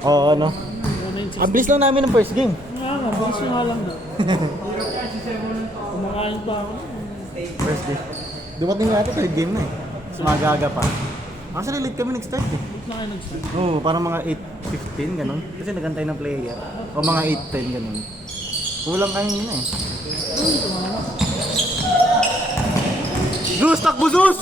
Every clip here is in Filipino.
Oo, ano? Ang bilis lang namin ng first game. Nga, bilis nga lang daw. Kumakain pa ako. First game. Dumating nga ito, third game na eh. Mas maaga pa. Actually, late kami nag-start eh. Ba't na kayo nag-start? Oo, parang mga 8:15, ganun. Kasi nagantay ng player. O mga 8:10, ganun. Kulang kayo na eh. Zeus, takbo Zeus!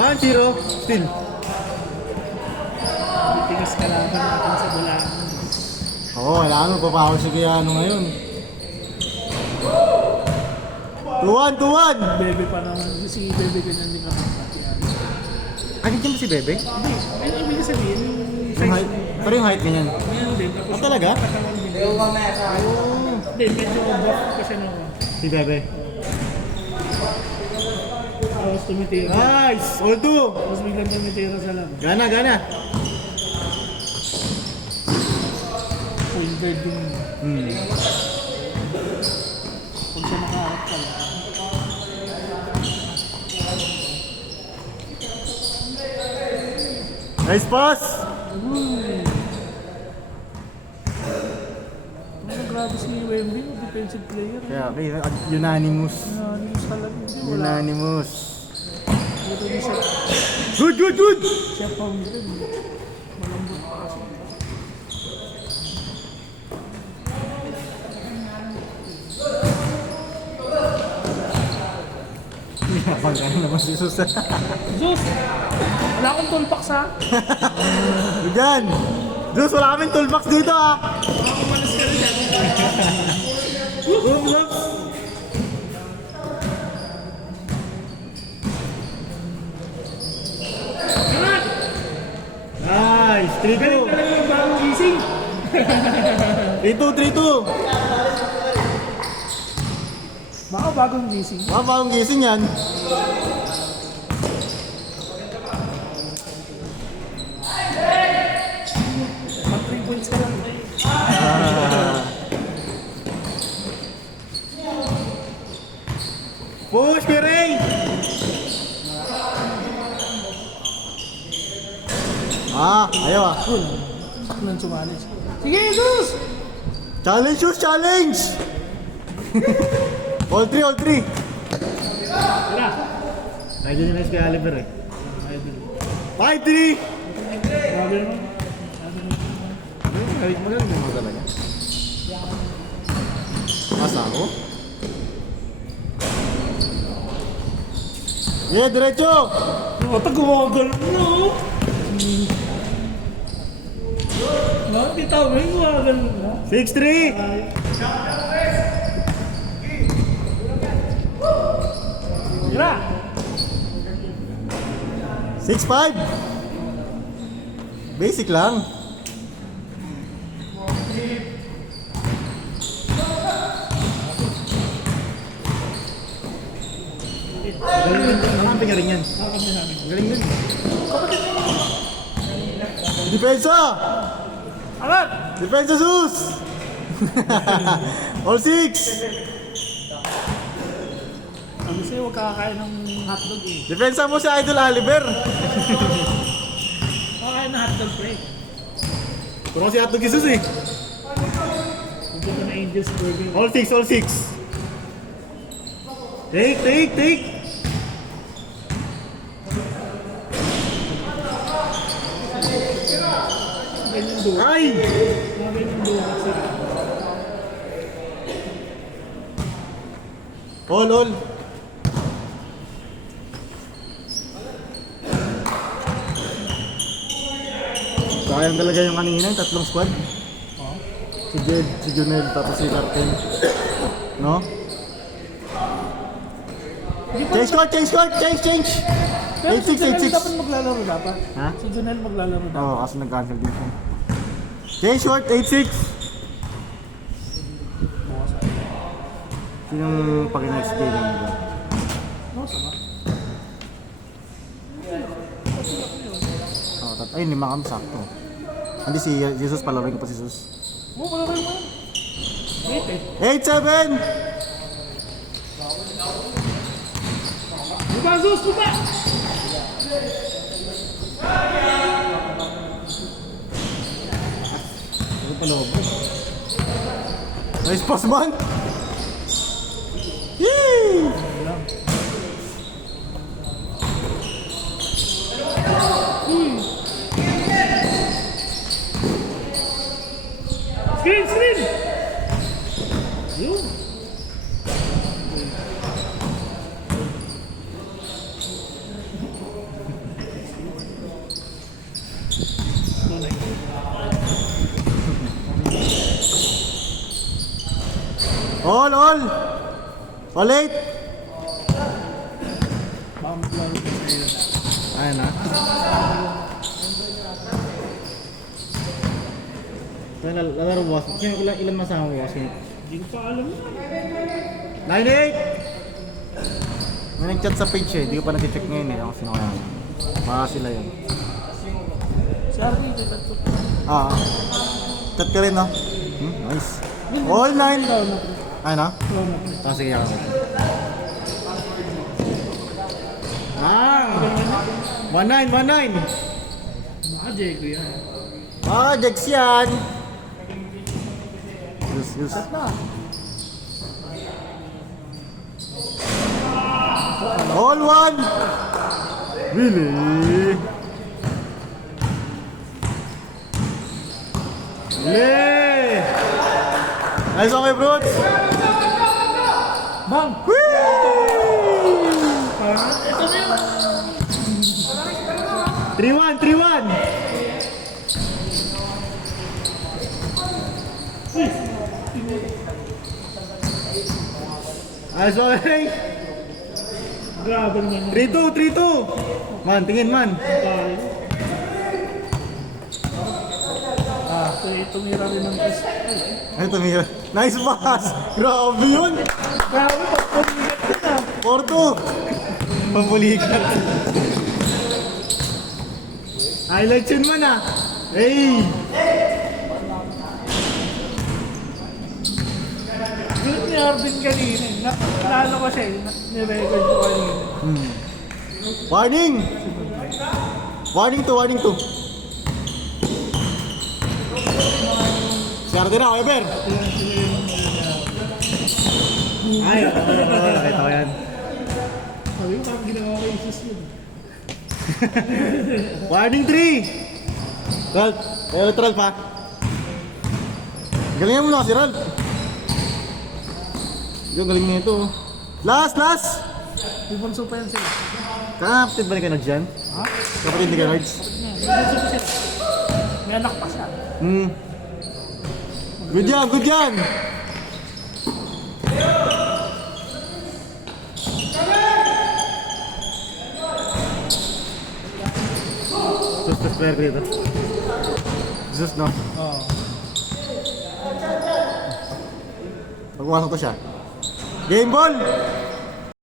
One, zero, still. Tigas kalaban natin sa Bulaan. Oo, kailangan magpapower si Kayano ngayon. 2-1, 2-1! Bebe pa naman. Si Bebe ganyan din ako. Agad dyan ba si Bebe? Hindi. Ay, ibig sabihin, Yung height, pero yung height ganyan. ngayon din. Tapos Ah, talaga? Hindi, medyo buff kasi no. Si Bebe. Tapos tumitira. Nice! All two! Tapos biglang tumitira sa labas. Gana, gana! Full bird yung pag siya nakaharap ka lang. Nice pass! Ano grabe si Wemby, defensive player. Kaya, unanimous. Anonymous talaga. Hindi, wala. Unanimous. Dito din siya. Good, good, good! Siya founded. Malambot pa kasi. Yapang ka naman si Sus. Zeus! Wala akong toolbox ha. Diyan! Sus, wala kaming toolbox dito ah! Malas ka rin. Oops, oops! Nice! 3-2! Galing talaga yung bagong gising. 3-2, 3-2! Baka bagong gising. Mga bagong gising yan. Mag 3 points ka lang. Push, Piray! Ayaw ah. Cool. Saklan sumali. Sige, Zeus! Challenge, Sus! Challenge! All 3, all 3! Tara. Medyo nyo nice kay Oliver eh. 5-3! Grabe naman. Magaling mo talaga. Masa ako? Yeah, diretso! Ata gumagal no? No, di tao may gumagal no? 6-3! Tara! 6-5! Basic lang. Galing din. Nakampi ka rin yan. Nakakampi namin. Galing din. Depensa! Alat! Depensa Sus! All 6! Sabi sa'yo, huwag kakakain ng hotdog eh. Depensa mo si Idol Oliver! Kakain ng hotdog pre. Turang si Hotdog Jesus eh. Huwag ko na Angel's Burger. All 6, all 6! Take! Ganyan doon. Ay! Mga ganyan doon kasi. All! Sayang talaga yung kanina, yung tatlong squad. Oh. Si Jed, si Junel, tapos si Captain. No? Change! Pero si 8-6, Junel 8-6. dapat maglalaro dapat. Ha? Si Junel maglalaro dapat. Oo, kasi nag-cancel din siya. Change short, 8-6. Sinong pag-next game nila? No, sama. Ay, 5 kami sakto. Hindi si Jesus, palaroin ko pa si Jesus. Oo, wala kayo man. Wait eh. 8-7! Buka, Zeus! Buka! Ano pa loob? Nice pass man! Yee! Screen! Screen! Yun. All! Ulit! Bump lang ito sa'yo. Ayan na. Lalaro boss. Kasi ilan masama mo boss? Hindi ko pa alam yun. 9-8! May nag-chat sa page eh. Hindi ko pa nag-check ngayon eh. Ako sino kaya. Baka sila yun. Si Arvin, kita to. Ah. Chat ka rin no? Nice. All 9! Ay na? Ah, sige ako. Ah! 1-9! Mga Diego yan. Ah, Jex yan! Yes. Na. All 1! Really? Really? Nice okay, Broods! Bang! Whee! Ito na yun. 3-1! Nice okay! Grabe naman. 3-2! Man, tingin man! Tayo. Tumira rin ng test. Ay, tumira. Nice pass! Grabe yun! Grabe, pagpuligat din ah. 4-2! Pambulikat. Highlights yun man ah! Hey! Yun ni Arvin kanina. Nalalo ko siya eh. Nirecord ko kanina. Warning! Warning to. Swerte na, Weber! Ay, nakita ko yan. Sabi ko parang ginawa ko yung sis yun. Warning 3! Ralph, neutral pa. Galingan mo na si Ralph. Yung galing niya ito. Last! Ibonso pa yan sila. Kapatid ba ni ka dyan? Ha? Kapatid ni ka Nards? Ibonso pa sila. May anak pa siya. Good yan! Sus player ko dito. Sus no? Oo. Pag pumasok to siya. Game ball!